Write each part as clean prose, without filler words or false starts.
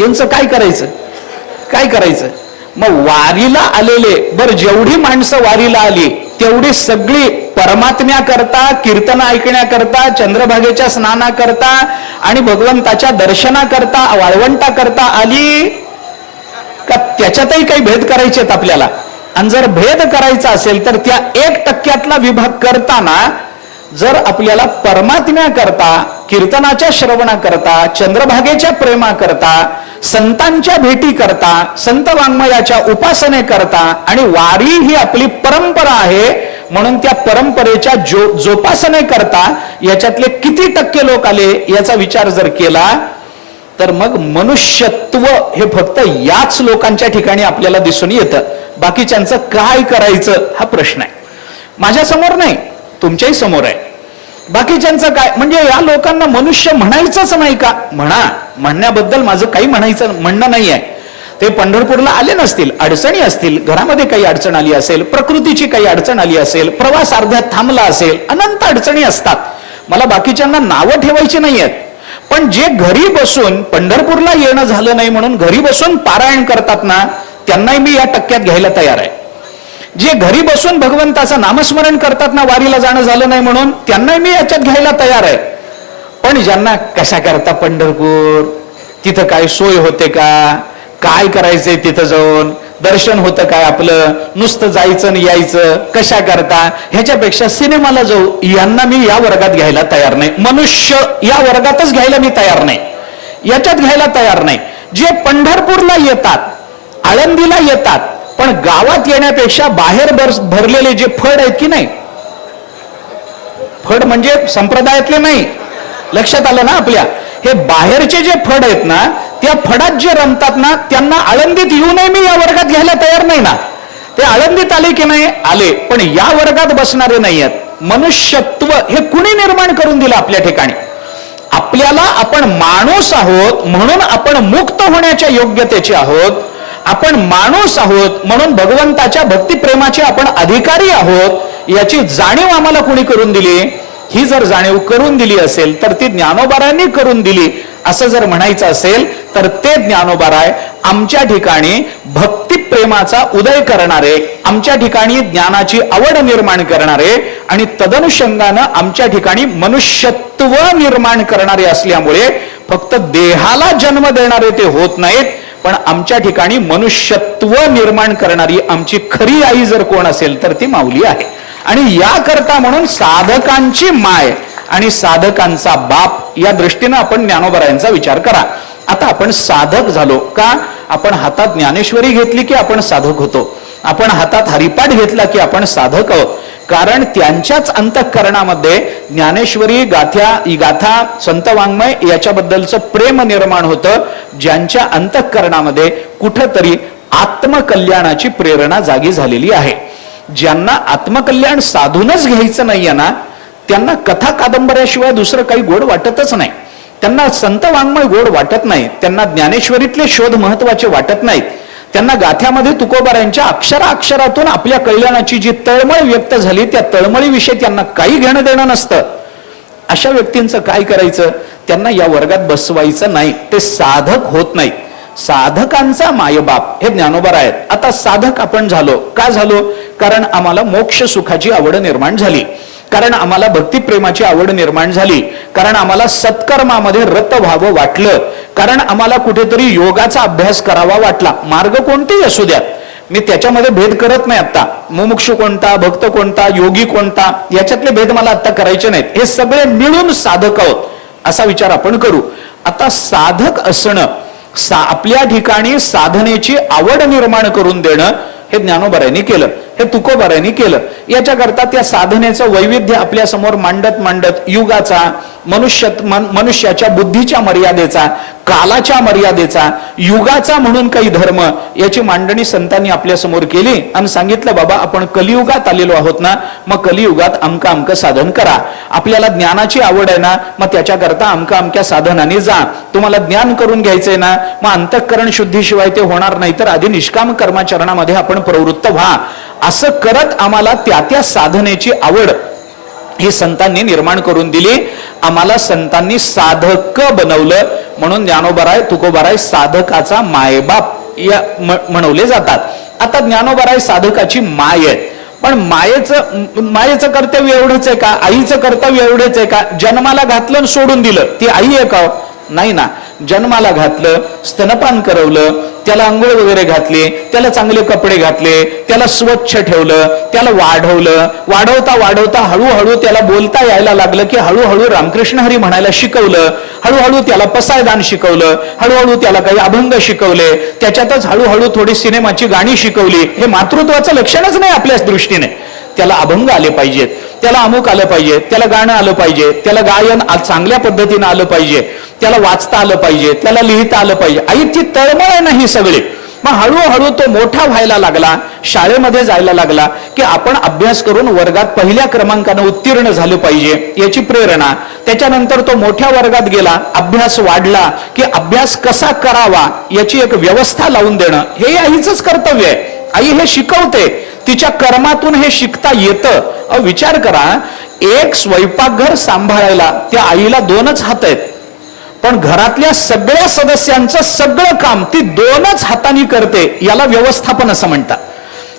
यांचं काय करायचं, काय करायचं? मग वारीला आलेले बरं, जेवढी माणसं वारीला आली तेवढी सगळी परमात्म्याकरता, कीर्तन ऐकण्याकरता, चंद्रभागेच्या स्नानाकरता आणि भगवंताच्या दर्शनाकरता, वाळवंटाकरता आली का त्याच्यातही काही भेद करायचे आहेत आपल्याला? आणि जर भेद करायचा असेल तर त्या 1% विभाग करताना जर आपल्याला परमात्म्याकरता, कीर्तनाच्या श्रवणाकरता, चंद्रभागेच्या प्रेमाकरता, संतांच्या भेटी करता, संत वाङ्मयाच्या उपासनेकरता, आणि वारी ही आपली परंपरा आहे म्हणून त्या परंपरेच्या जोपासनेकरता याच्यातले किती टक्के लोक आले याचा विचार जर केला तर मग मनुष्यत्व हे फक्त याच लोकांच्या ठिकाणी आपल्याला दिसून येतं. बाकीच्यांचं काय करायचं हा प्रश्न आहे. माझ्या समोर नाही, तुमच्याही समोर आहे. बाकीच्यांचं काय, म्हणजे या लोकांना मनुष्य म्हणायचंच नाही का? म्हणण्याबद्दल माझं काही म्हणणं नाही आहे. ते पंढरपूरला आले नसतील, अडचणी असतील, घरामध्ये काही अडचण आली असेल, प्रकृतीची काही अडचण आली असेल, प्रवास अर्ध्यात थांबला असेल, अनंत अडचणी असतात. मला बाकीच्यांना नावं ठेवायची नाही आहेत. पण जे घरी बसून, पंढरपूरला येणं झालं नाही म्हणून घरी बसून पारायण करतात ना, त्यांनाही मी या टक्क्यात घ्यायला तयार आहे. जे घरी बसून भगवंताचं नामस्मरण करतात ना, वारीला जाणं झालं नाही म्हणून, त्यांनाही मी याच्यात घ्यायला तयार आहे. पण ज्यांना कशा करता पंढरपूर, तिथं काय सोय होते का, काय करायचंय तिथं जाऊन, दर्शन होतं काय आपलं, नुसतं जायचं आणि यायचं, कशा करता, ह्याच्यापेक्षा सिनेमाला जाऊ, यांना मी या वर्गात घ्यायला तयार नाही. मनुष्य या वर्गातच घ्यायला मी तयार नाही, याच्यात घ्यायला तयार नाही. जे पंढरपूरला येतात, आळंदीला येतात, पण गावात येण्यापेक्षा बाहेर भरलेले जे फड आहेत की नाही, फड म्हणजे संप्रदायातले नाही, लक्षात आलं ना आपल्या, हे बाहेरचे जे फड आहेत ना, त्या फडात जे रमतात ना, त्यांना आळंदीत येऊ नये मी या वर्गात घ्यायला तयार नाही ना. ते आळंदीत आले की नाही आले, पण या वर्गात बसणारे नाही आहेत. मनुष्यत्व हे कुणी निर्माण करून दिलं आपल्या ठिकाणी? आपल्याला, आपण माणूस आहोत म्हणून आपण मुक्त होण्याच्या योग्यतेचे आहोत. आपण माणूस आहोत म्हणून भगवंताच्या भक्तिप्रेमाचे आपण अधिकारी आहोत, याची जाणीव आम्हाला कुणी करून दिली? ही जर जाणीव करून दिली असेल तर ती ज्ञानोबारायांनी करून दिली असं जर म्हणायचं असेल तर ते ज्ञानोबाराय आमच्या ठिकाणी भक्तिप्रेमाचा उदय करणारे, आमच्या ठिकाणी ज्ञानाची आवड निर्माण करणारे आणि तदनुषंगानं आमच्या ठिकाणी मनुष्यत्व निर्माण करणारे असल्यामुळे फक्त देहाला जन्म देणारे ते होत नाहीत, पण आमच्या ठिकाणी मनुष्यत्व निर्माण करणारी आमची खरी आई जर कोण असेल तर ती माऊली आहे. आणि याकरता म्हणून साधकांची माय आणि साधकांचा बाप या दृष्टीनं आपण ज्ञानोबारायांचा विचार करा. आता आपण साधक झालो का? आपण हातात ज्ञानेश्वरी घेतली की आपण साधक होतो? आपण हातात हरिपाठ घेतला की आपण साधक आहोत? कारण त्यांच्याच अंतःकरणामध्ये ज्ञानेश्वरी गाथा संत वाङ्मय याच्याबद्दलचं प्रेम निर्माण होतं, ज्यांच्या अंतःकरणामध्ये कुठंतरी आत्मकल्याणाची प्रेरणा जागी झालेली आहे. ज्यांना आत्मकल्याण साधूनच घ्यायचं नाहीये ना, त्यांना कथा कादंबऱ्याशिवाय दुसरं काही गोड वाटतच नाही. त्यांना संत वाङ्मय गोड वाटत नाही, त्यांना ज्ञानेश्वरीतले शोध महत्वाचे वाटत नाहीत. त्यांना गाथ्यामध्ये तुकोबारायांच्या अक्षरातून आपल्या कल्याणाची जी तळमळ व्यक्त झाली त्या तळमळीविषयी त्यांना काही घेणं देणं नसतं. अशा व्यक्तींचं काय करायचं? त्यांना या वर्गात बसवायचं नाही, ते साधक होत नाहीत. साधकांचा मायबाप हे ज्ञानोबार आहेत. आता साधक आपण झालो का झालो? कारण आम्हाला मोक्ष सुखाची आवड निर्माण झाली, कारण आम्हाला भक्तिप्रेमाची आवड निर्माण झाली, कारण आम्हाला सत्कर्मामध्ये रत व्हावं वाटलं, कारण आम्हाला कुठेतरी योगाचा अभ्यास करावा वाटला. मार्ग कोणतेही असू द्यात, मी त्याच्यामध्ये भेद करत नाही. आता मुमुक्षु कोणता, भक्त कोणता, योगी कोणता, याच्यातले भेद मला आता करायचे नाहीत. हे सगळे मिळून साधक आहोत असा विचार आपण करू. आता साधक असणं, आपल्या ठिकाणी साधनेची आवड निर्माण करून देणं हे ज्ञानोबारायांनी केलं, हे तुकोबारायांनी केलं. याच्याकरता त्या साधनेचं वैविध्य आपल्या समोर मांडत युगाचा, मनुष्याच्या बुद्धीच्या मर्यादेचा, कालाच्या मर्यादेचा, युगाचा म्हणून काही धर्म, याची मांडणी संतांनी आपल्या समोर केली आणि सांगितलं, बाबा आपण कलियुगात आलेलो आहोत ना, मग कलियुगात अमकं साधन करा. आपल्याला ज्ञानाची आवड आहे ना, मग त्याच्याकरता अमक्या साधनाने जा. तुम्हाला ज्ञान करून घ्यायचंय ना, मग अंतःकरण शुद्धीशिवाय ते होणार नाही, तर आधी निष्काम कर्माचरणामध्ये आपण प्रवृत्त व्हा. असं करत आम्हाला त्या साधनेची आवड ही संतांनी निर्माण करून दिली. आम्हाला संतांनी साधक बनवलं. म्हणून ज्ञानोबाराय तुकोबाराय साधकाचा मायबाप या म्हणवले जातात. आता ज्ञानोबाराय साधकाची माय आहे, पण मायेचं कर्तव्य एवढंच आहे का? आईचं कर्तव्य एवढंच आहे का? जन्माला घातलं आणि सोडून दिलं, ती आई आहे का? नाही ना. जन्माला घातलं, स्तनपान करवलं, त्याला अंघोळ वगैरे घातली, त्याला चांगले कपडे घातले, त्याला स्वच्छ ठेवलं, त्याला वाढवलं, वाढवता वाढवता हळूहळू त्याला बोलता यायला लागलं की हळूहळू रामकृष्ण हरी म्हणायला शिकवलं, हळूहळू त्याला पसायदान शिकवलं, हळूहळू त्याला काही अभंग शिकवले, त्याच्यातच हळूहळू थोडी सिनेमाची गाणी शिकवली. हे मातृत्वाचं लक्षणच नाही आपल्या दृष्टीने. त्याला अभंग आले पाहिजेत, त्याला अमुक आलं पाहिजे, त्याला गाणं आलं पाहिजे, त्याला गायन चांगल्या पद्धतीनं आलं पाहिजे, त्याला वाचता आलं पाहिजे, त्याला लिहिता आलं पाहिजे. आई ती तळमळ आहे ना ही सगळी. मग हळूहळू तो मोठा व्हायला लागला, शाळेमध्ये जायला लागला की आपण अभ्यास करून वर्गात पहिल्या क्रमांकाने उत्तीर्ण झालं पाहिजे याची प्रेरणा. त्याच्यानंतर तो मोठ्या वर्गात गेला, अभ्यास वाढला की अभ्यास कसा करावा याची एक व्यवस्था लावून देणं हे आईचंच कर्तव्य आहे. आई हे शिकवते, तिच्या कर्मातून हे शिकता येतं. विचार करा, एक स्वयंपाकघर सांभाळायला त्या आईला 2च हात आहेत, पण घरातल्या सगळ्या सदस्यांचं सगळं काम ती 2च हातांनी करते. याला व्यवस्थापन असं म्हणतात.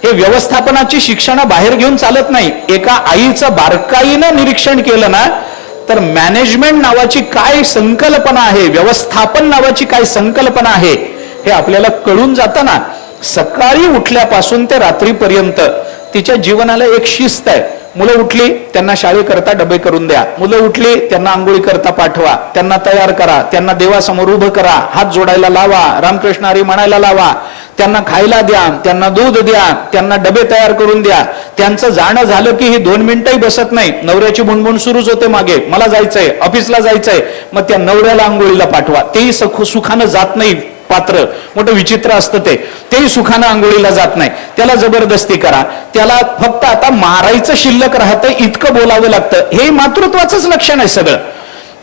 हे व्यवस्थापनाची शिक्षण बाहेर घेऊन चालत नाही. एका आईचं बारकाईनं निरीक्षण केलं ना तर मॅनेजमेंट नावाची काय संकल्पना आहे, व्यवस्थापन नावाची काय संकल्पना आहे हे आपल्याला कळून जातं ना. सकाळी उठल्यापासून ते रात्रीपर्यंत तिच्या जीवनाला एक शिस्त आहे. मुलं उठली त्यांना शाळेकरता डबे करून द्या, मुलं उठली त्यांना आंघोळी करता पाठवा, त्यांना तयार करा, त्यांना देवासमोर उभं करा, हात जोडायला लावा, रामकृष्ण हरी म्हणायला लावा, त्यांना खायला द्या, त्यांना दूध द्या, त्यांना डबे तयार करून द्या. त्यांचं जाणं झालं की ही 2 मिनिटंही बसत नाही, नवऱ्याची बुणबुण सुरूच होते मागे, मला जायचंय, ऑफिसला जायचंय. मग त्या नवऱ्याला आंघोळीला पाठवा, तेही सुखानं जात नाही. पात्र मोठं विचित्र असतं तेही सुखानं आंघोळीला जात नाही. त्याला जबरदस्ती करा, त्याला फक्त आता मारायचं शिल्लक राहतं इतकं बोलावं लागतं. हे मातृत्वाचंच लक्षण आहे सगळं.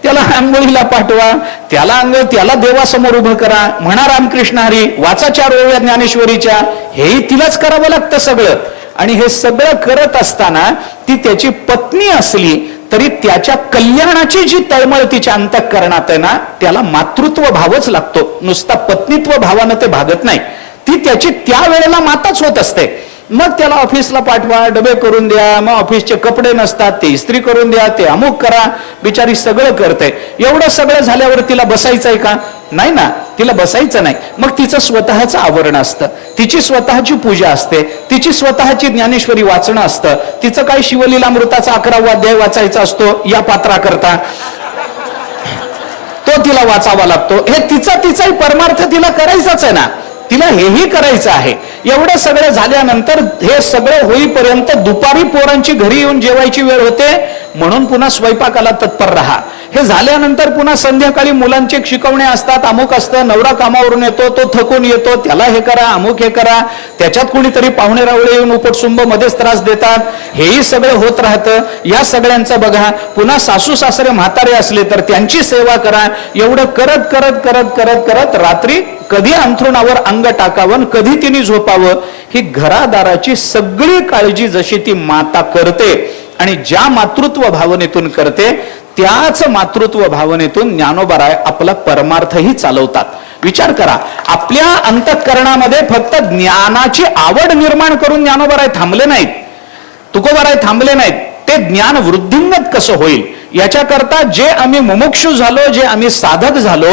त्याला आंघोळीला पाठवा, त्याला देवासमोर उभं करा, म्हणा रामकृष्ण हरी, वाचा 4 ओव्या ज्ञानेश्वरीच्या, हेही तिलाच करावं लागतं सगळं. आणि हे सगळं करत असताना ती त्याची पत्नी असली तरी त्याच्या कल्याणाची जी तळमळ तिच्या अंतःकरणात आहे ना त्याला मातृत्व भावच लागतो. नुसता पत्नीत्व भावानं ते भागत नाही. ती त्याची त्या वेळेला माताच होत असते. मग त्याला ऑफिसला पाठवा, डबे करून द्या, मग ऑफिसचे कपडे नसतात ते इस्त्री करून द्या, ते अमुक करा. बिचारी सगळं करते. एवढं सगळं झाल्यावर तिला बसायचंय का? नाही ना, तिला बसायचं नाही. मग तिचं स्वतःचं आवरण असतं, तिची स्वतःची पूजा असते, तिची स्वतःची ज्ञानेश्वरी वाचणं असतं. तिचं काही शिवलीलामृताचा 11वा अध्याय वाचायचा असतो या पात्राकरता, तो तिला वाचावा लागतो. हे तिचाही परमार्थ तिला करायचाच आहे ना, तिला हेही करायचं आहे. एवढं सगळं झाल्यानंतर हे सगळं होईपर्यंत दुपारी पोरांची घरी येऊन जेवायची वेळ होते, म्हणून पुन्हा स्वयंपाकाला तत्पर राहा. हे झाल्यानंतर पुन्हा संध्याकाळी मुलांचे शिकवणे असतात, अमुक असतं, नवरा कामावरून येतो, तो थकून येतो, त्याला हे करा, अमुक हे करा. त्याच्यात कुणीतरी पाहुणे रावळे येऊन उपटसुंब मध्येच त्रास देतात. हेही सगळं होत राहतं. या सगळ्यांचं बघा. पुन्हा सासू सासरे म्हातारे असले तर त्यांची सेवा करा. एवढं करत करत करत करत करत रात्री कधी अंथरुणावर अंग टाकावं, कधी तिने झोपावं, ही घरादाराची सगळी काळजी जशी ती माता करते आणि ज्या मातृत्व भावनेतून करते त्याच मातृत्व भावनेतून ज्ञानोबाराय आपला परमार्थही चालवतात. विचार करा, आपल्या अंतःकरणामध्ये फक्त ज्ञानाची आवड निर्माण करून ज्ञानोबाराय थांबले नाहीत, तुकोबाराय थांबले नाहीत. ते ज्ञान वृद्धिंगत कसं होईल याच्याकरता जे आम्ही मुमुक्षु झालो, जे आम्ही साधक झालो,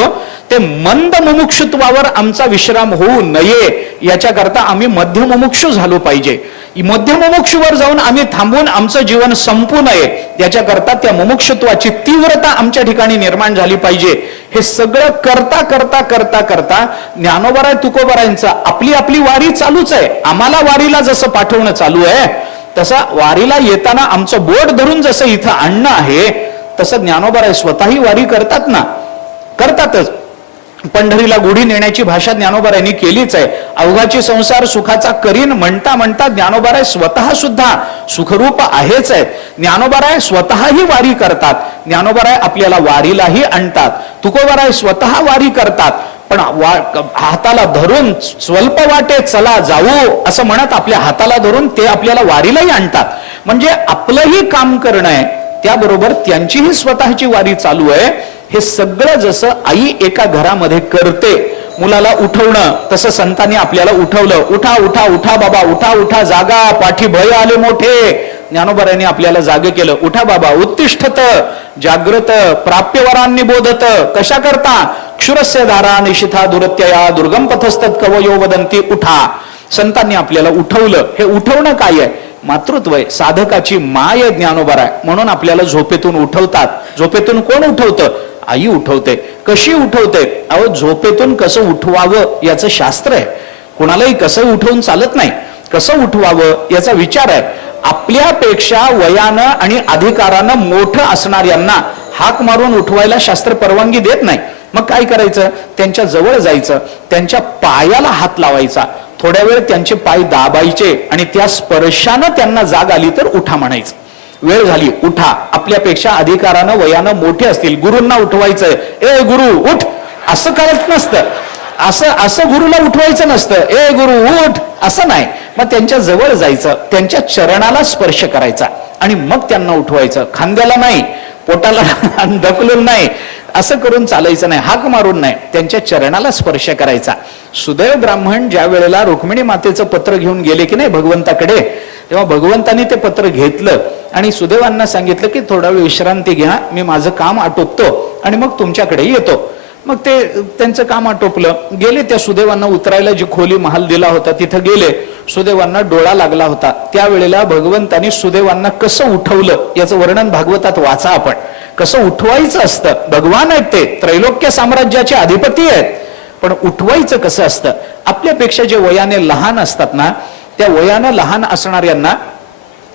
ते मंद मुमुक्षुत्वावर आमचा विश्राम होऊ नये याच्याकरता आम्ही मध्य मुमुक्षु झालो पाहिजे. मध्य मुमुक्षुवर जाऊन आम्ही थांबून आमचं जीवन संपू नये याच्याकरता त्या मुमुक्षुत्वाची तीव्रता आमच्या ठिकाणी निर्माण झाली पाहिजे. हे सगळं करता करता करता करता ज्ञानोबाराय तुकोबारायांचा आपली आपली वारी चालूच आहे. आम्हाला वारीला जसं पाठवणं चालू आहे तसा वारीला येताना आमचं बोट धरून जसं इथं आणणं आहे तसं ज्ञानोबाराय स्वतःही वारी करतात ना, करतातच. पंढरीला गुढी नेण्याची भाषा ज्ञानोबारायांनी केलीच आहे. अवघाची संसार सुखाचा करीन म्हणता म्हणता ज्ञानोबाराय स्वतः सुद्धा सुखरूप आहेच आहेत. ज्ञानोबाराय स्वतःही वारी करतात. ज्ञानोबाराय आपल्याला वारीलाही आणतात. तुकोबाराय स्वतः वारी करतात, पण हाताला धरून स्वल्प वाटे चला जाऊ असं म्हणत आपल्या हाताला धरून ते आपल्याला वारीलाही आणतात. म्हणजे आपलंही काम करणं आहे, त्याबरोबर त्यांचीही स्वतःची वारी चालू आहे. हे सगळं जसं आई एका घरामध्ये करते मुलाला उठवणं, तसं संतांनी आपल्याला उठवलं. उठा उठा उठा बाबा, उठा उठा, जागा, पाठी भय आले मोठे. ज्ञानोबारायांनी आपल्याला जागे केलं. उठा बाबा, उत्तिष्ठत जाग्रत प्राप्यवरांनी बोधत. कशा करता? क्षुरस्य धारा निशिथा दुरत्यया दुर्गम पथस्तत कवयो वदंती. उठा. संतांनी आपल्याला उठवलं. हे उठवणं काय आहे? मातृत्व आहे. साधकाची माय ज्ञानोबा आहे म्हणून आपल्याला झोपेतून उठवतात. झोपेतून कोण उठवतं? आई उठवते. कशी उठवते? अहो, झोपेतून कसं उठवावं याचं शास्त्र आहे. कोणालाही कसं उठवून चालत नाही. कसं उठवावं याचा विचार आहे. आपल्यापेक्षा वयानं आणि अधिकारानं मोठं असणाऱ्यांना हाक मारून उठवायला शास्त्र परवानगी देत नाही. मग काय करायचं? त्यांच्या जवळ जायचं, त्यांच्या पायाला हात लावायचा, थोड्या वेळ त्यांचे पाय दाबायचे आणि त्या स्पर्शानं त्यांना जाग आली तर उठा म्हणायचं. वेळ झाली, उठा. आपल्यापेक्षा अधिकारानं वयानं मोठे असतील, गुरूंना उठवायचं. ए गुरु उठ, असं करत नसतं. असं गुरुला उठवायचं नसतं. ए गुरु उठ, असं नाही. मग त्यांच्या जवळ जायचं, त्यांच्या चरणाला स्पर्श करायचा आणि मग त्यांना उठवायचं. खांद्याला नाही, पोटाला ढकलून नाही, असं करून चालायचं नाही, हाक मारून नाही, त्यांच्या चरणाला स्पर्श करायचा. सुदैव ब्राह्मण ज्या वेळेला रुक्मिणी मातेचं पत्र घेऊन गेले की नाही भगवंताकडे, तेव्हा भगवंतानी ते पत्र घेतलं आणि सुदैवांना सांगितलं की थोडा वेळ विश्रांती घ्या, मी माझं काम आटोपतो आणि मग तुमच्याकडे येतो. मग ते त्यांचं काम आटोपलं. गेले त्या सुदैवांना उतरायला जी खोली महाल दिला होता तिथं गेले. सुदैवांना डोळा लागला होता. त्यावेळेला भगवंतानी सुदैवांना कसं उठवलं याचं वर्णन भागवतात वाचा आपण. कसं उठवायचं असतं. भगवान आहेत, ते त्रैलोक्य साम्राज्याचे अधिपती आहेत, पण उठवायचं कसं असतं? आपल्यापेक्षा जे वयाने लहान असतात ना, त्या वयानं लहान असणाऱ्यांना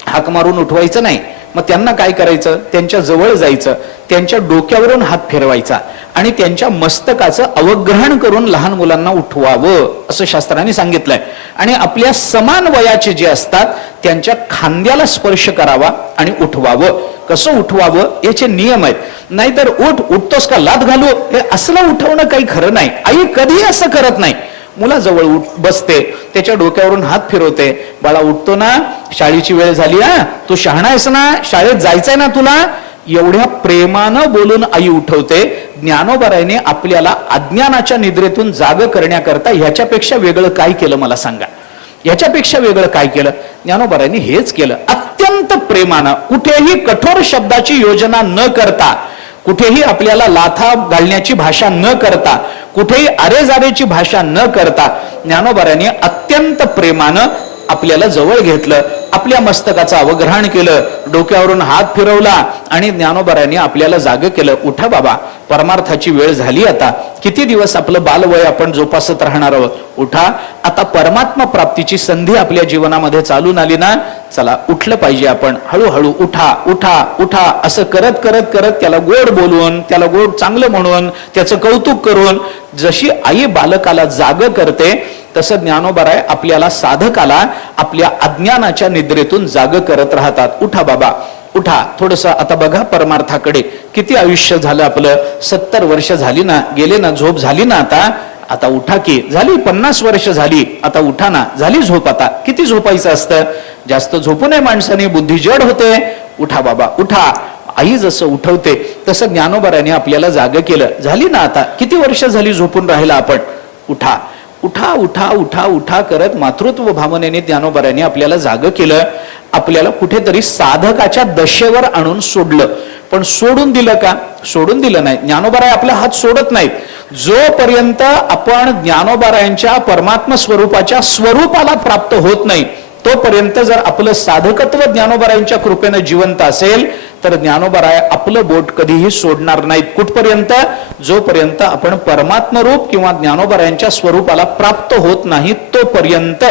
हाक मारून उठवायचं नाही. मग त्यांना काय करायचं? त्यांच्या जवळ जायचं, त्यांच्या डोक्यावरून हात फिरवायचा आणि त्यांच्या मस्तकाचं अवग्रहण करून लहान मुलांना उठवावं असं शास्त्रांनी सांगितलंय. आणि आपल्या समान वयाचे जे असतात त्यांच्या खांद्याला स्पर्श करावा आणि उठवावं. कसं उठवावं याचे नियम आहेत. नाहीतर उठतोस का लात घालू, हे असलं उठवणं काही खरं नाही. आई कधीही असं करत नाही. मुलाजवळ बसते, त्याच्या डोक्यावरून हात फिरवते. बाळा उठतो ना, शाळेची वेळ झाली, तू शहाणा आहेस ना, शाळेत जायचंय ना तुला, एवढ्या प्रेमानं बोलून आई उठवते. ज्ञानोबारायाने आपल्याला अज्ञानाच्या निद्रेतून जाग करण्याकरता ह्याच्यापेक्षा वेगळं काय केलं मला सांगा? याच्यापेक्षा वेगळं काय केलं? ज्ञानोबारायाने हेच केलं. अत्यंत प्रेमानं, कुठेही कठोर शब्दाची योजना न करता, कुठेही आपल्याला लाथा घालण्याची भाषा न करता, कुठेही अरेजारेची भाषा न करता ज्ञानोबारायाने अत्यंत प्रेमानं आपल्याला जवळ घेतलं, आपल्या मस्तकाचं अवग्रहण केलं, डोक्यावरून हात फिरवला आणि ज्ञानोबारायाने आपल्याला जाग केलं. उठा बाबा, परमार्थाची वेळ झाली. आता किती दिवस आपलं बालवय आपण जोपासत राहणार आहोत? उठा. आता परमात्मा प्राप्तीची संधी आपल्या जीवनामध्ये चालून आली ना, चला उठलं पाहिजे आपण. हळूहळू उठा उठा उठा असं करत करत करत त्याला गोड बोलून, त्याला गोड चांगलं म्हणून, त्याचं कौतुक करून जशी आई बालकाला जाग करते तसं ज्ञानोबाराय आपल्याला साधकाला आपल्या अज्ञानाच्या निद्रेतून जाग करत राहतात. उठा बाबा उठा. थोडस आता बघा परमार्थाकडे. किती आयुष्य झालं आपलं? 70 वर्ष झाली ना, गेले ना, झोप झाली ना. आता उठा की. झाली 50 वर्ष झाली, आता उठा ना. झाली झोप. आता किती झोपायचं असतं? जास्त झोपू नये माणसाने, बुद्धी जड होते. उठा बाबा उठा. आई जसं उठवते तसं ज्ञानोबारायाने आपल्याला जाग केलं. झाली ना, आता किती वर्ष झाली झोपून राहिला आपण? उठा उठा उठा उठा उठा करत मातृत्व भावनेने ज्ञानोबारायाने आपल्याला जाग केलं. आपल्याला कुठेतरी साधकाच्या दशेवर आणून सोडलं. पण सोडून दिलं का? सोडून दिलं नाही. ज्ञानोबाराय आपला हात सोडत नाहीत. जोपर्यंत आपण ज्ञानोबारायांच्या परमात्मा स्वरूपाच्या स्वरूपाला प्राप्त होत नाही तोपर्यंत जर आपलं साधकत्व ज्ञानोबारायांच्या कृपेनं जिवंत असेल तर ज्ञानोबाराय आपलं बोट कधीही सोडणार नाहीत. कुठपर्यंत? जोपर्यंत आपण परमात्मरूप किंवा ज्ञानोबारायांच्या स्वरूपाला प्राप्त होत नाही तोपर्यंत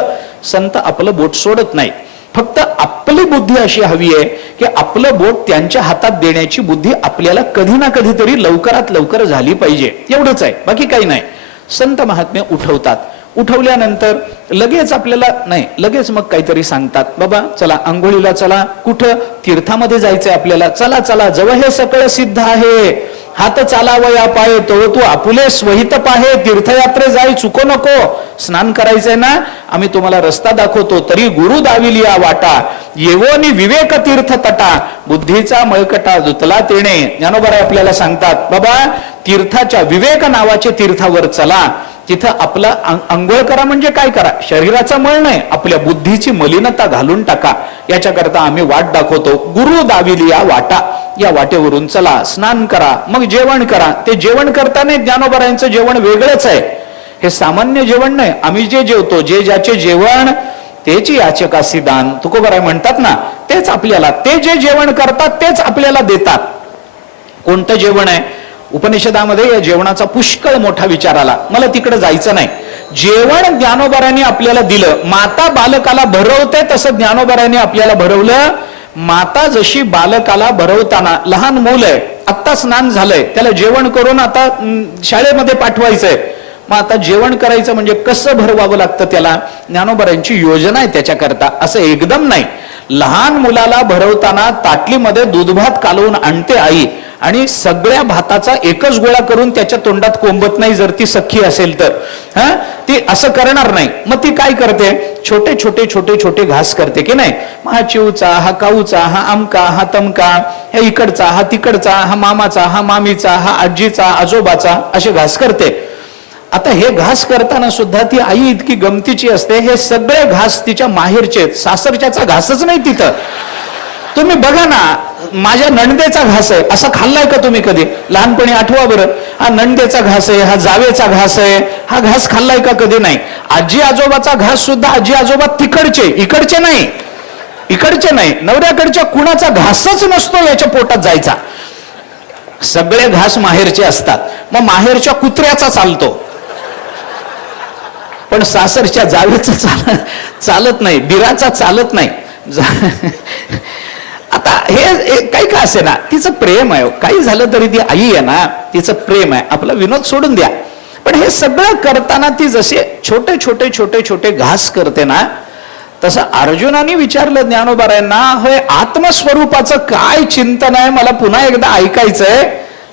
संत आपलं बोट सोडत नाही. फक्त आपली बुद्धी अशी हवी आहे की आपलं बोट त्यांच्या हातात देण्याची बुद्धी आपल्याला कधी ना कधीतरी लवकरात लवकर झाली पाहिजे. एवढंच आहे, बाकी काही नाही. संत महात्मे उठवतात. उठवल्यानंतर लगेच आपल्याला नाही, लगेच मग काहीतरी सांगतात. बाबा चला आंघोळीला चला. कुठं? तीर्थामध्ये जायचंय आपल्याला. चला चला, जवळ हे सगळं सिद्ध आहे. हात चालावया पाय तो तू आपुले स्वहित पाहे, तीर्थयात्रे जाई चुको नको. स्नान करायचंय ना, आम्ही तुम्हाला रस्ता दाखवतो, तरी गुरु दाविलिया वाटा, येवोनी विवेक तीर्थ तटा, बुद्धीचा मळकटा दुतला तेणे. ज्ञानोबा आपल्याला सांगतात, बाबा तीर्थाच्या, विवेक नावाच्या तीर्थावर चला, तिथं आपला अंघोळ करा. म्हणजे काय करा? शरीराचा मळ नाही, आपल्या बुद्धीची मलिनता घालून टाका. याच्याकरता आम्ही वाट दाखवतो. गुरु दाविलिया वाटा, या वाटेवरून चला, स्नान करा, मग जेवण करा. ते जेवण करताना ज्ञानोबरायांचं जेवण वेगळंच आहे, हे सामान्य जेवण नाही. आम्ही जे जेवतो, जे ज्याचे जेवण तेच याचकासी दान, तुकोबाराय म्हणतात ना, तेच आपल्याला, ते जे जेवण करतात तेच आपल्याला देतात. कोणतं जेवण आहे? उपनिषदामध्ये या जेवणाचा पुष्कळ मोठा विचार आला. मला तिकडे जायचं नाही. जेवण ज्ञानोबारांनी आपल्याला दिलं. माता बालकाला भरवते तसं ज्ञानोबारांनी आपल्याला भरवलं. माता जशी बालकाला भरवताना, लहान मूल आहे, आत्ता स्नान झालंय, त्याला जेवण करून आता शाळेमध्ये पाठवायचंय, मग आता जेवण करायचं म्हणजे कसं भरवावं लागतं त्याला, ज्ञानोबारांची योजना आहे त्याच्याकरता. असं एकदम नाही. लहान मुलाला भरवताना ताटलीमध्ये दूधभात कालवून आणते आई, आणि सगळ्या भाताचा एकच गोळा करून त्याच्या तोंडात कोंबत नाही, जर ती सख्खी असेल तर. ती असं करणार नाही. मग ती काय करते? छोटे छोटे छोटे छोटे घास करते की नाही. हा चिवचा, हा काऊचा, हा आमका, हा तमका, हा इकडचा, हा तिकडचा, हा मामाचा, हा मामीचा, हा आजीचा, आजोबाचा, असे घास करते. आता हे घास करताना सुद्धा ती आई इतकी गमतीची असते. हे सगळे घास तिच्या माहेरचे, सासरच्याचा घासच नाही तिथं. तुम्ही बघा ना, माझ्या नणदेचा घास आहे, असं खाल्लाय का तुम्ही कधी? लहानपणी आठवा बरं. हा नणदेचा घास आहे, हा जावेचा घास आहे, हा घास खाल्लाय का? कधी नाही. आजी आजोबाचा घास सुद्धा आजी आजोबा तिकडचे, इकडचे नाही, इकडचे नाही. नवऱ्याकडच्या कुणाचा घासच नसतो याच्या पोटात जायचा. सगळे घास माहेरचे असतात. मग माहेरच्या कुत्र्याचा चालतो, पण सासरच्या जावेचं चालत नाही, बिराचा चालत नाही. आता हे काही का असे ना, तिचं प्रेम आहे. काही झालं तरी ती आई आहे ना, तिचं प्रेम आहे. आपला विनोद सोडून द्या. पण हे सगळं करताना ती जसे छोटे छोटे छोटे छोटे घास करते ना, तसं अर्जुनाने विचारलं ज्ञानोबारायांना, हे आत्मस्वरूपाचं काय चिंतन आहे, मला पुन्हा एकदा ऐकायचंय.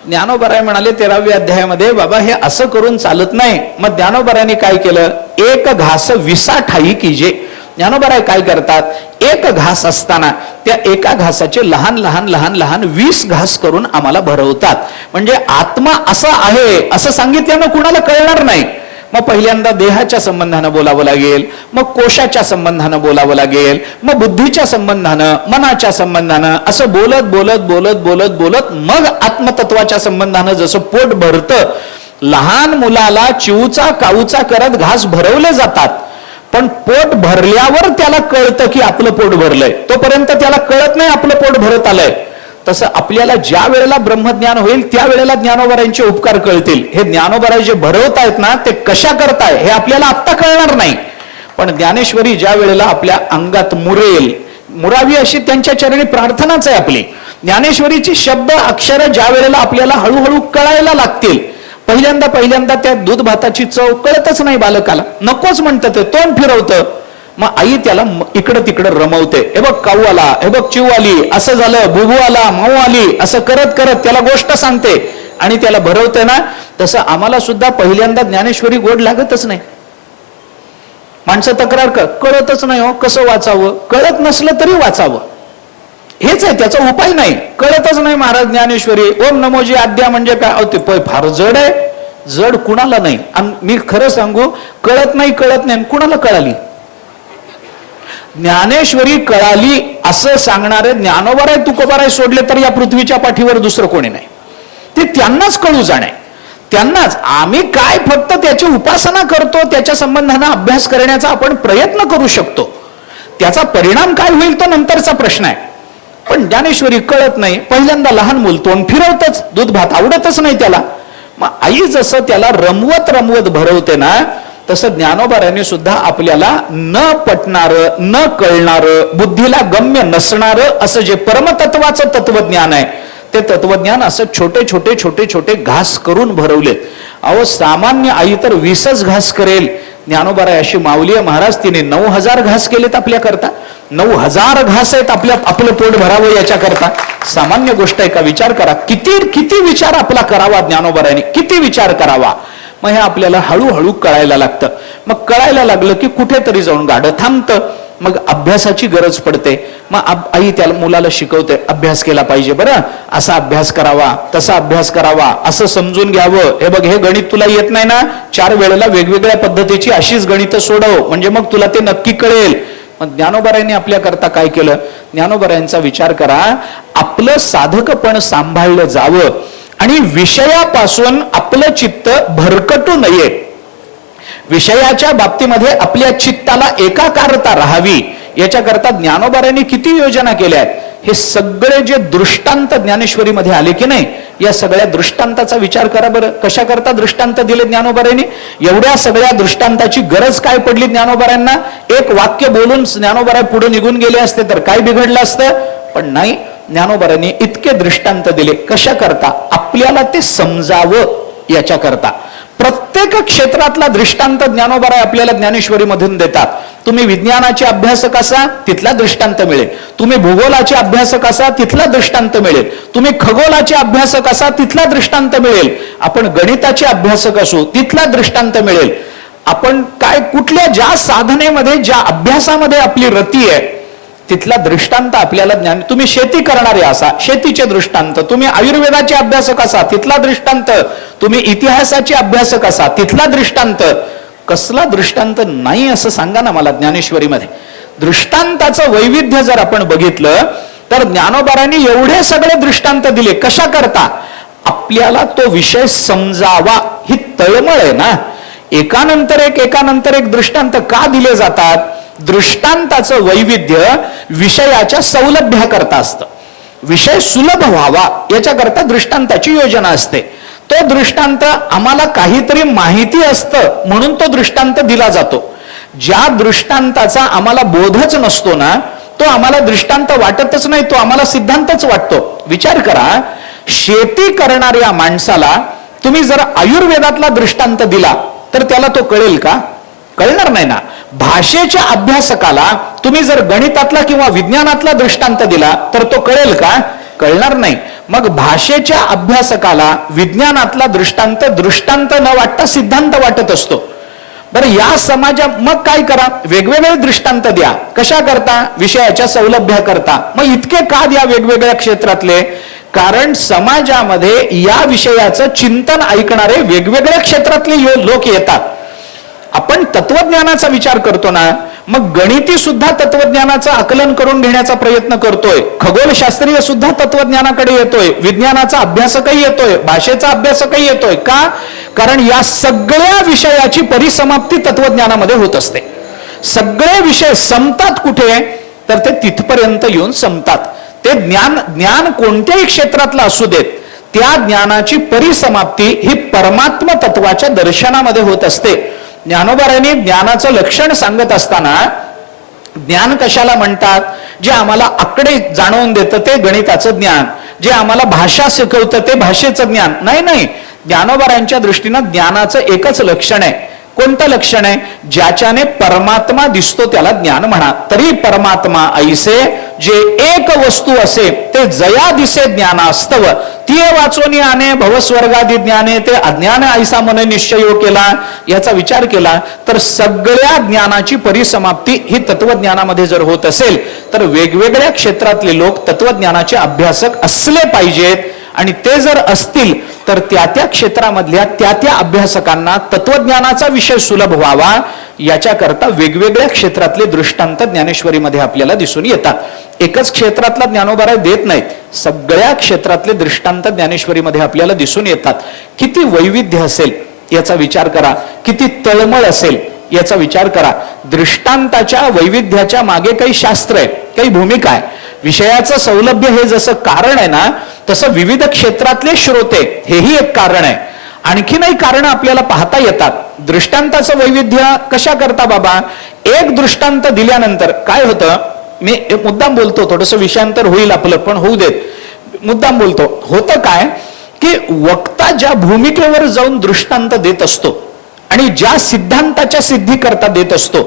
ज्ञानोबाराय म्हणाले 13व्या अध्यायामध्ये, बाबा हे असं करून चालत नाही. मग ज्ञानोबारायांनी काय केलं? एक घास 20 ठाई कीजे. ज्ञानोबाराय काय करतात? एक घास असताना त्या एका घासाचे लहान लहान लहान लहान 20 घास करून आम्हाला भरवतात. म्हणजे आत्मा असा आहे असं सांगितल्यानं कुणाला कळणार नाही. मग पहिल्यांदा देहाच्या संबंधानं बोलावं लागेल, मग कोशाच्या संबंधानं बोलावं लागेल, मग बुद्धीच्या संबंधानं, मनाच्या संबंधानं, असं बोलत बोलत बोलत बोलत बोलत मग आत्मतत्वाच्या संबंधानं जसं पोट भरतं. लहान मुलाला चिवचा काऊचा करत घास भरवले जातात, पण पोट भरल्यावर त्याला कळतं की आपलं पोट भरलंय. तोपर्यंत त्याला कळत नाही आपलं पोट भरत आलंय. तसं आपल्याला ज्या वेळेला ब्रह्मज्ञान होईल त्यावेळेला ज्ञानोबारायांचे उपकार कळतील. हे ज्ञानोबाराय जे भरवतायत ना, ते कशा करताय हे आपल्याला आत्ता कळणार नाही. पण ज्ञानेश्वरी ज्या वेळेला आपल्या अंगात मुरेल, मुरावी अशी त्यांच्या चरणी प्रार्थनाच आहे आपली. ज्ञानेश्वरीची शब्द अक्षर ज्या वेळेला आपल्याला हळूहळू कळायला लागतील, पहिल्यांदा त्या दूध भाताची चव कळतच नाही बालकाला, नकोच म्हणतं, ते तोंड फिरवतं. मग आई त्याला इकडं तिकडं रमवते. हे बघ काऊ आला, हे बघ चिव आली, असं झालं, बुबू आला, माऊ आली, असं करत करत त्याला गोष्ट सांगते आणि त्याला भरवते ना. तसं आम्हाला सुद्धा पहिल्यांदा ज्ञानेश्वरी गोड लागतच नाही. माणसं तक्रार कळतच नाही हो, कसं वाचावं, कळत नसलं तरी वाचावं, हेच आहे त्याचा उपाय. नाही कळतच नाही महाराज ज्ञानेश्वरी, ओम नमोजी आद्या म्हणजे काय? ते फार जड आहे. जड कुणाला नाही. मी खरं सांगू, कळत नाही कुणाला कळाली? ज्ञानेश्वरी कळाली असं सांगणारे ज्ञानोबाराय तुकोबाराय सोडले तर या पृथ्वीच्या पाठीवर दुसरं कोणी नाही. ते त्यांनाच कळू जाणे, त्यांनाच. आम्ही काय फक्त त्याची उपासना करतो, त्याच्या संबंधानं अभ्यास करण्याचा आपण प्रयत्न करू शकतो. त्याचा परिणाम काय होईल तो नंतरचा प्रश्न आहे. पण ज्ञानेश्वरी कळत नाही. पहिल्यांदा लहान मूल तोंड फिरवतच, दूध भात आवडतच नाही त्याला. मग आई जसं त्याला रमवत रमवत भरवते ना, तसं ज्ञानोबारायांनी सुद्धा आपल्याला न पटणारं, न कळणारं, बुद्धीला गम्य नसणारं असं जे परमतत्वाचं तत्वज्ञान आहे, ते तत्वज्ञान असं छोटे छोटे छोटे छोटे घास करून भरवलेत. अहो सामान्य आई तर 20च घास करेल. ज्ञानोबाराय अशी माऊली आहे महाराज, तिने 9000 घास केलेत आपल्या करता. 9000 घास आहेत आपलं पोट भरावं याच्याकरता. सामान्य गोष्ट आहे का? विचार करा, किती विचार आपला करावा ज्ञानोबारायने, किती विचार करावा. मग हे आपल्याला हळूहळू कळायला लागतं. मग कळायला लागलं की कुठेतरी जाऊन गाडं थांबतं. मग अभ्यासाची गरज पडते. मग आई त्या मुलाला शिकवते, अभ्यास केला पाहिजे, बरं असा अभ्यास करावा, तसा अभ्यास करावा, असं समजून घ्यावं. हे बघ, हे गणित तुला येत नाही ना, 4 वेळेला वेगवेगळ्या पद्धतीची अशीच गणित सोडव, म्हणजे मग तुला ते नक्की कळेल. मग ज्ञानोबारायांनी आपल्या करता काय केलं? ज्ञानोबारायांचा विचार करा, आपलं साधकपण सांभाळलं जावं आणि विषयापासून आपलं चित्त भरकटू नये. विषयाच्या बाबतीमध्ये आपल्या चित्ताला एकाकारता राहावी याच्याकरता ज्ञानोबारायांनी किती योजना केल्या आहेत. हे सगळे जे दृष्टांत ज्ञानेश्वरीमध्ये आले की नाही, या सगळ्या दृष्टांताचा विचार करा बरं. कशा करता दृष्टांत दिले ज्ञानोबारायांनी? एवढ्या सगळ्या दृष्टांताची गरज काय पडली ज्ञानोबारायांना? एक वाक्य बोलून ज्ञानोबाराय पुढे निघून गेले असते तर काय बिघडलं असतं? पण नाही, ज्ञानोबारायांनी इतके दृष्टांत दिले. कशा करता? आपल्याला ते समजावं याच्याकरता. प्रत्येक क्षेत्रातला दृष्टांत ज्ञानोबाराय आपल्याला ज्ञानेश्वरीमधून देतात. तुम्ही विज्ञानाचे अभ्यासक असा, तिथला दृष्टांत मिळेल. तुम्ही भूगोलाचे अभ्यासक असा, तिथला दृष्टांत मिळेल. तुम्ही खगोलाचे अभ्यासक असा, तिथला दृष्टांत मिळेल. आपण गणिताचे अभ्यासक असू, तिथला दृष्टांत मिळेल. आपण काय कुठल्या ज्या साधनेमध्ये, ज्या अभ्यासामध्ये आपली रती आहे, तिथला दृष्टांत आपल्याला ज्ञान. तुम्ही शेती करणारे असा, शेतीचे दृष्टांत. तुम्ही आयुर्वेदाचे अभ्यासक असा, तिथला दृष्टांत. तुम्ही इतिहासाचे अभ्यासक असा, तिथला दृष्टांत. कसला दृष्टांत नाही असं सांगा ना मला ज्ञानेश्वरीमध्ये. दृष्टांताचं वैविध्य जर आपण बघितलं तर ज्ञानोबारायांनी एवढे सगळे दृष्टांत दिले. कशा करता? आपल्याला तो विषय समजावा. ही तळमळ आहे ना. एकानंतर एक दृष्टांत का दिले जातात? दृष्टांताचं वैविध्य विषयाच्या सौलभ्याकरता असतं. विषय सुलभ व्हावा याच्याकरता दृष्टांताची योजना असते. तो दृष्टांत आम्हाला काहीतरी माहिती असतं म्हणून तो दृष्टांत दिला जातो. ज्या दृष्टांताचा आम्हाला बोधच नसतो ना, तो आम्हाला दृष्टांत वाटतच नाही, तो आम्हाला सिद्धांतच वाटतो. विचार करा, शेती करणाऱ्या माणसाला तुम्ही जर आयुर्वेदातला दृष्टांत दिला तर त्याला तो कळेल का? कळणार नाही ना. भाषेच्या अभ्यासकाला तुम्ही जर गणितातला किंवा विज्ञानातला दृष्टांत दिला तर तो कळेल का? कळणार नाही. मग भाषेच्या अभ्यासकाला विज्ञानातला दृष्टांत न वाटता सिद्धांत वाटत असतो. बरं, या समाजात मग काय करा? वेगवेगळे दृष्टांत द्या. कशा करता? विषयाच्या सौलभ्या करता. मग इतके का द्या वेगवेगळ्या क्षेत्रातले? कारण समाजामध्ये या विषयाचं चिंतन ऐकणारे वेगवेगळ्या क्षेत्रातले लोक येतात. आपण तत्वज्ञानाचा विचार करतो ना, मग गणिती सुद्धा तत्वज्ञानाचं आकलन करून घेण्याचा प्रयत्न करतोय. खगोलशास्त्रीय सुद्धा तत्वज्ञानाकडे येतोय. विज्ञानाचा अभ्यासकही येतोय. भाषेचा अभ्यासकही येतोय. का? कारण या सगळ्या विषयाची परिसमाप्ती तत्वज्ञानामध्ये होत असते. सगळे विषय संपतात कुठे? तर ते तिथपर्यंत येऊन संपतात. ते ज्ञान कोणत्याही क्षेत्रातलं असू देत, त्या ज्ञानाची परिसमाप्ती ही परमात्म तत्वाच्या दर्शनामध्ये होत असते. ज्ञानोबारायांनी ज्ञानाचं लक्षण सांगत असताना, ज्ञान कशाला म्हणतात? जे आम्हाला आकडे जाणवून देतं ते गणिताचं ज्ञान, जे आम्हाला भाषा शिकवतं ते भाषेचं ज्ञान नाही. ज्ञानोबारायांच्या दृष्टीनं ज्ञानाचं एकच लक्षण आहे. कोणतं लक्षण आहे? ज्याच्याने परमात्मा दिसतो त्याला ज्ञान म्हणा. तरी परमात्मा ऐसे जे एक वस्तू असे ते जया दिसे ज्ञानास्तव, ती वाचोनी आणे भवस्वर्गादी ज्ञाने ते अज्ञान ऐसा मन निश्चयो केला. याचा विचार केला तर सगळ्या ज्ञानाची परिसमाप्ती ही तत्वज्ञानामध्ये जर होत असेल तर वेगवेगळ्या क्षेत्रातले लोक तत्वज्ञानाचे अभ्यासक असले पाहिजेत. आणि ते जर असतील तर त्या क्षेत्रामधल्या त्या अभ्यासकांना तत्वज्ञानाचा विषय सुलभ व्हावा याच्याकरता वेगवेगळ्या क्षेत्रातले दृष्टांत ज्ञानेश्वरीमध्ये आपल्याला दिसून येतात. एकच क्षेत्रातला ज्ञानोबाराय देत नाहीत, सगळ्या क्षेत्रातले दृष्टांत ज्ञानेश्वरीमध्ये आपल्याला दिसून येतात. किती वैविध्य असेल याचा विचार करा, किती तळमळ असेल याचा विचार करा. दृष्टांताच्या वैविध्याच्या मागे काही शास्त्र आहे, काही भूमिका आहे. विषयाचं सौलभ्य हे जसं कारण आहे ना, तसं विविध क्षेत्रातले श्रोते हेही एक कारण आहे. आणखीनही कारण आपल्याला पाहता येतात. दृष्टांताचं वैविध्य कशा करता बाबा? एक दृष्टांत दिल्यानंतर काय होतं? मी एक मुद्दाम बोलतो, थोडस विषयांतर होईल आपलं, पण होऊ देत. मुद्दाम बोलतो. होतं काय की वक्ता ज्या भूमिकेवर जाऊन दृष्टांत देत असतो, आणि ज्या सिद्धांताच्या सिद्धी करता देत असतो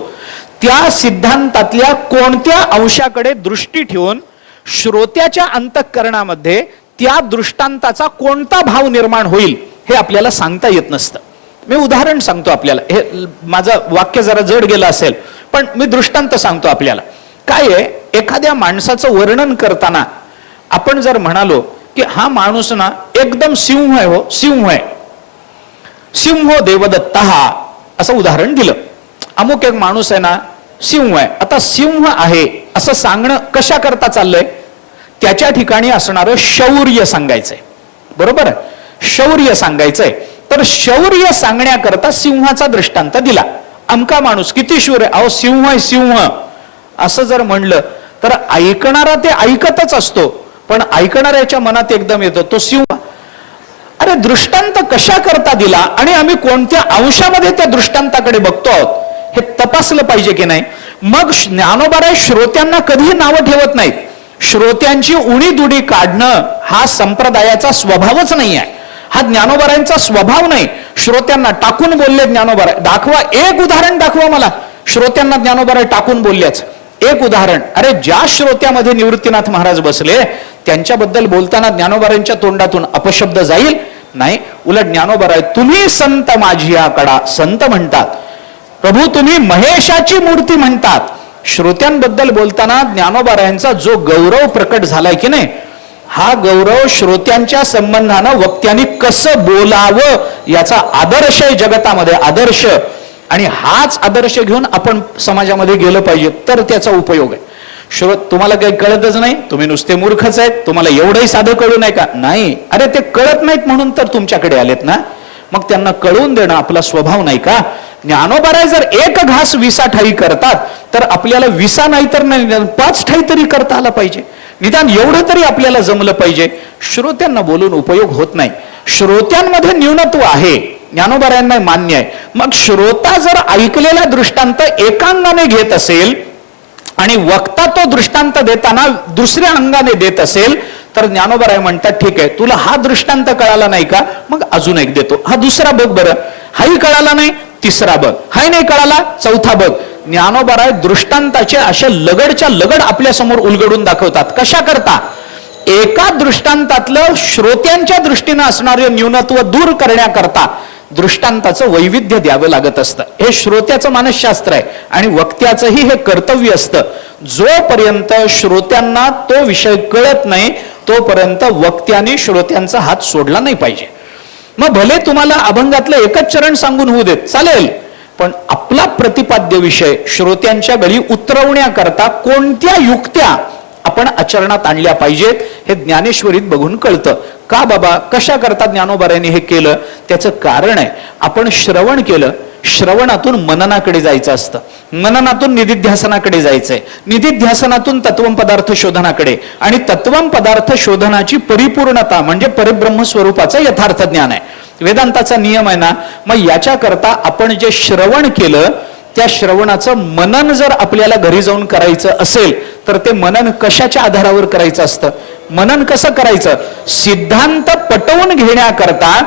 त्या सिद्धांतातल्या कोणत्या अंशाकडे दृष्टी ठेवून श्रोत्याच्या अंतःकरणामध्ये त्या दृष्टांताचा कोणता भाव निर्माण होईल हे आपल्याला सांगता येत नसतं. मी उदाहरण सांगतो आपल्याला. हे माझं वाक्य जरा जड गेलं असेल पण मी दृष्टांत सांगतो आपल्याला. काय आहे, एखाद्या माणसाचं वर्णन करताना आपण जर म्हणालो की हा माणूस ना एकदम सिंह आहे, हो सिंह आहे, सिंहो देवदत्ता असं उदाहरण दिलं. अमुक एक माणूस आहे ना सिंह आहे. आता सिंह आहे असं सांगणं कशा करता चाललंय, त्याच्या ठिकाणी असणारं शौर्य सांगायचंय, बरोबर आहे, शौर्य सांगायचंय. तर शौर्य सांगण्याकरता सिंहाचा दृष्टांत दिला. अमका माणूस किती शूर आहे, अहो सिंह आहे सिंह असं जर म्हणलं तर ऐकणारा ते ऐकतच असतो पण ऐकणाऱ्याच्या मनात एकदम येतो तो सिंह. अरे दृष्टांत कशा करता दिला आणि आम्ही कोणत्या अंशामध्ये त्या दृष्टांताकडे बघतो आहोत हे तपासलं पाहिजे की नाही. मग ज्ञानोबाराय श्रोत्यांना कधीही नावं ठेवत नाहीत. श्रोत्यांची उणीदुडी काढणं हा संप्रदायाचा स्वभावच नाही आहे, हा ज्ञानोबारायांचा स्वभाव नाही. श्रोत्यांना टाकून बोलले ज्ञानोबाराय, दाखवा एक उदाहरण, दाखवा मला श्रोत्यांना ज्ञानोबाराय टाकून बोलल्याच एक उदाहरण. अरे ज्या श्रोत्यामध्ये निवृत्तीनाथ महाराज बसले त्यांच्याबद्दल बोलताना ज्ञानोबारायांच्या तोंडातून अपशब्द जाईल नाही. उलट ज्ञानोबाराय तुम्ही संत माझी आकडा संत म्हणतात, प्रभू तुम्ही महेशाची मूर्ती म्हणतात. श्रोत्यांबद्दल बोलताना ज्ञानोबारायांचा जो गौरव प्रकट झालाय की नाही, हा गौरव श्रोत्यांच्या संबंधानं वक्त्यांनी कसं बोलावं याचा आदर्श आहे जगतामध्ये, आदर्श. आणि हाच आदर्श घेऊन आपण समाजामध्ये गेलं पाहिजे तर त्याचा उपयोग आहे. श्रोत तुम्हाला काही कळतच नाही, तुम्ही नुसते मूर्खच आहेत, तुम्हाला एवढंही साधं कळू नाही का, नाही. अरे ते कळत नाहीत म्हणून तर तुमच्याकडे आलेत ना, मग त्यांना कळवून देणं आपला स्वभाव नाही का. ज्ञानोबाराय जर एक घास 20 ठाई करतात तर आपल्याला 20 नाही तर नाही 5 ठाई तरी करता आला पाहिजे, निदान एवढं तरी आपल्याला जमलं पाहिजे. श्रोत्यांना बोलून उपयोग होत नाही. श्रोत्यांमध्ये न्यूनत्व आहे, ज्ञानोबारायांना मान्य आहे. मग श्रोता जर ऐकलेला दृष्टांत एकांगाने घेत असेल आणि वक्ता तो दृष्टांत देताना दुसऱ्या अंगाने देत असेल तर ज्ञानोबाराय म्हणतात ठीक आहे, तुला हा दृष्टांत कळाला नाही का, मग अजून एक देतो, हा दुसरा बघ बरं, हाही कळाला नाही तिसरा बघ, हाही नाही कळाला चौथा बघ. ज्ञानोबाराय दृष्टांताचे असे लगडच्या लगड आपल्या समोर उलगडून दाखवतात. कशा करता, एका दृष्टांतातलं श्रोत्यांच्या दृष्टीनं असणारे न्यूनत्व दूर करण्याकरता दृष्टांताचं वैविध्य द्यावं लागत असतं. हे श्रोत्याचं मानसशास्त्र आहे आणि वक्त्याचंही हे कर्तव्य असतं. जोपर्यंत श्रोत्यांना तो विषय कळत नाही तोपर्यंत वक्त्याने श्रोत्यांचा हात सोडला नाही पाहिजे. मग भले तुम्हाला अभंगातलं एकच चरण सांगून होऊ देत चालेल, पण आपला प्रतिपाद्य विषय श्रोत्यांच्या गळी उतरवण्याकरता कोणत्या युक्त्या आपण आचरणात आणल्या पाहिजेत हे ज्ञानेश्वरीत बघून कळतं. का बाबा कशा करता ज्ञानोबारायांनी हे केलं, त्याचं कारण आहे. आपण श्रवण केलं, श्रवणातून मननाकडे जायचं असतं, मननातून निधिध्यासनाकडे जायचंय, निधिध्यासनातून तत्वम पदार्थ शोधनाकडे, आणि तत्वम पदार्थ शोधनाची परिपूर्णता म्हणजे परब्रह्म स्वरूपाचं यथार्थ ज्ञान आहे, वेदांताचा नियम आहे ना. मग याच्या करता आपण जे श्रवण केलं त्या श्रवणाचं मनन जर आपल्याला घरी जाऊन करायचं असेल तर ते मनन कशाच्या आधारावर करायचं असतं, मनन कसं करायचं, सिद्धांत पटवून घेण्याकरता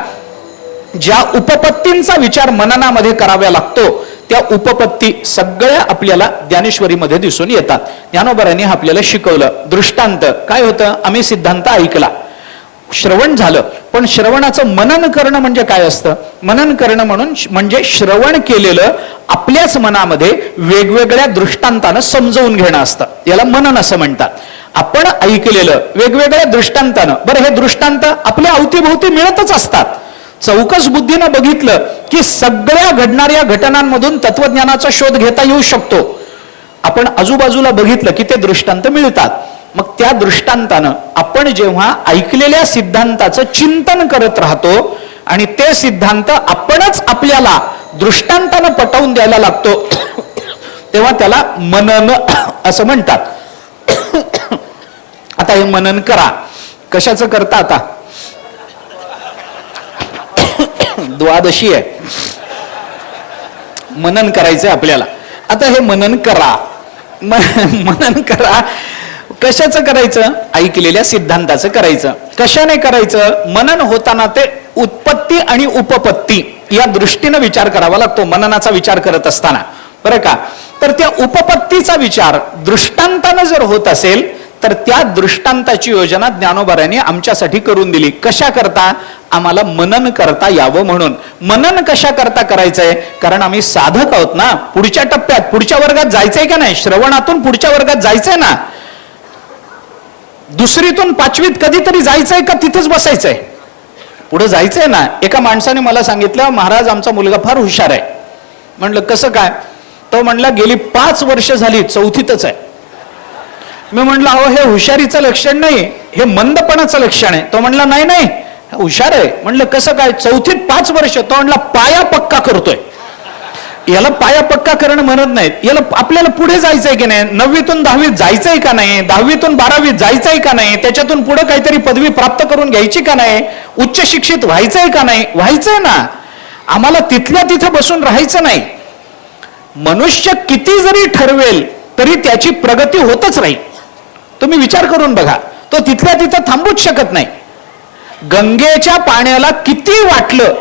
ज्या उपपत्तींचा विचार मननामध्ये करावा लागतो त्या उपपत्ती सगळ्या आपल्याला ज्ञानेश्वरीमध्ये दिसून येतात. ज्ञानोबारायांनी आपल्याला शिकवलं. दृष्टांत काय होतं, आम्ही सिद्धांत ऐकला, श्रवण झालं, पण श्रवणाचं मनन करणं म्हणजे काय असतं, मनन करणं म्हणजे श्रवण केलेलं आपल्याच मनामध्ये वेगवेगळ्या दृष्टांतानं समजवून घेणं असतं, याला मनन असं म्हणतात. आपण ऐकलेलं वेगवेगळ्या दृष्टांतानं, बरं हे दृष्टांत आपल्या अवतीभोवती मिळतच असतात. चौकस बुद्धीनं बघितलं की सगळ्या घडणाऱ्या घटनांमधून तत्वज्ञानाचा शोध घेता येऊ शकतो. आपण आजूबाजूला बघितलं की ते दृष्टांत मिळतात. मग त्या दृष्टांतानं आपण जेव्हा ऐकलेल्या सिद्धांताचं चिंतन करत राहतो आणि ते सिद्धांत आपणच आपल्याला दृष्टांतानं पटवून द्यायला लागतो तेव्हा त्याला मनन असं म्हणतात. आता हे मनन करा, कशाचं करता, आता द्वादशी आहे, मनन करायचंय आपल्याला. आता हे मनन करा, मनन करा, कशाचं करायचं, ऐकलेल्या सिद्धांताचं करायचं. कशाने करायचं, मनन होताना ते उत्पत्ती आणि उपपत्ती या दृष्टीनं विचार करावा लागतो मननाचा विचार करत असताना, बरं का. तर त्या उपपत्तीचा विचार दृष्टांतानं जर होत असेल तर त्या दृष्टांताची योजना ज्ञानोबाऱ्यांनी आमच्यासाठी करून दिली. कशा करता? आम्हाला मनन करता यावं म्हणून. मनन कशा करता करायचंय? कारण आम्ही साधक आहोत ना. पुढच्या टप्प्यात, पुढच्या वर्गात जायचंय का नाही? श्रवणातून पुढच्या वर्गात जायचंय ना. दुसरीतून पाचवीत कधीतरी जायचंय का तिथंच बसायचंय? पुढे जायचंय ना. एका माणसाने मला सांगितलं, महाराज आमचा मुलगा फार हुशार आहे. म्हणलं कसं काय? तो म्हणला गेली 5 वर्ष झाली चौथीतच आहे. मी म्हणलं अहो हे हुशारीचं लक्षण नाही, हे मंदपणाचं लक्षण आहे. तो म्हणला नाही नाही हुशार आहे. म्हणलं कसं काय? चौथीत 5 वर्ष. तो म्हणला पाया पक्का करतोय. याला पाया पक्का करणं म्हणत नाहीत. याला आपल्याला पुढे जायचंय की नाही? 9वीतून 10वीत जायचंय का नाही? 10वीतून 12वीत जायचंय का नाही? त्याच्यातून पुढे काहीतरी पदवी प्राप्त करून घ्यायची का नाही? उच्च शिक्षित व्हायचंय का नाही? व्हायचंय ना. आम्हाला तिथल्या तिथं बसून राहायचं नाही. मनुष्य किती जरी ठरवेल तरी त्याची प्रगती होतच राहील. तुम्ही विचार करून बघा, तो तिथल्या तिथं थांबूच शकत नाही. गंगेच्या पाण्याला किती वाटलं,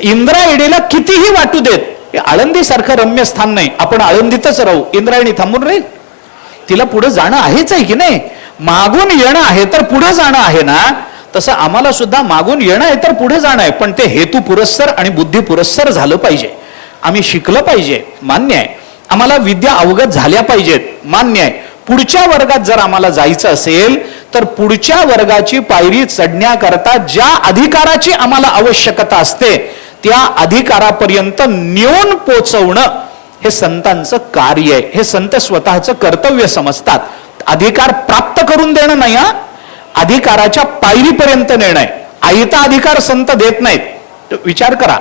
इंद्रायणीला कितीही वाटू देत, हे आळंदी सारखं रम्य स्थान नाही. आपण आळंदीतच राहू, इंद्रायणी थांबून राहील? तिला पुढे जाणं आहेच आहे की नाही? मागून येणं आहे तर पुढे जाणं आहे ना. तसं आम्हाला सुद्धा मागून येणं आहे तर पुढे जाणं आहे, पण ते हेतू पुरस्सर आणि बुद्धी पुरस्सर झालं पाहिजे. आम्ही शिकलं पाहिजे, मान्य आहे. आम्हाला विद्या अवगत झाल्या पाहिजेत, मान्य आहे. पुढच्या वर्गात जर आम्हाला जायचं असेल तर पुढच्या वर्गाची पायरी चढण्याकरता ज्या अधिकाराची आम्हाला आवश्यकता असते त्या अधिकारापर्यंत नेऊन पोचवणं हे संतांचं कार्य आहे. हे संत स्वतःचं कर्तव्य समजतात. अधिकार प्राप्त करून देणं नाही, हा अधिकाराच्या पायरीपर्यंत नेणं आहे. आयता अधिकार संत देत नाहीत. विचार करा,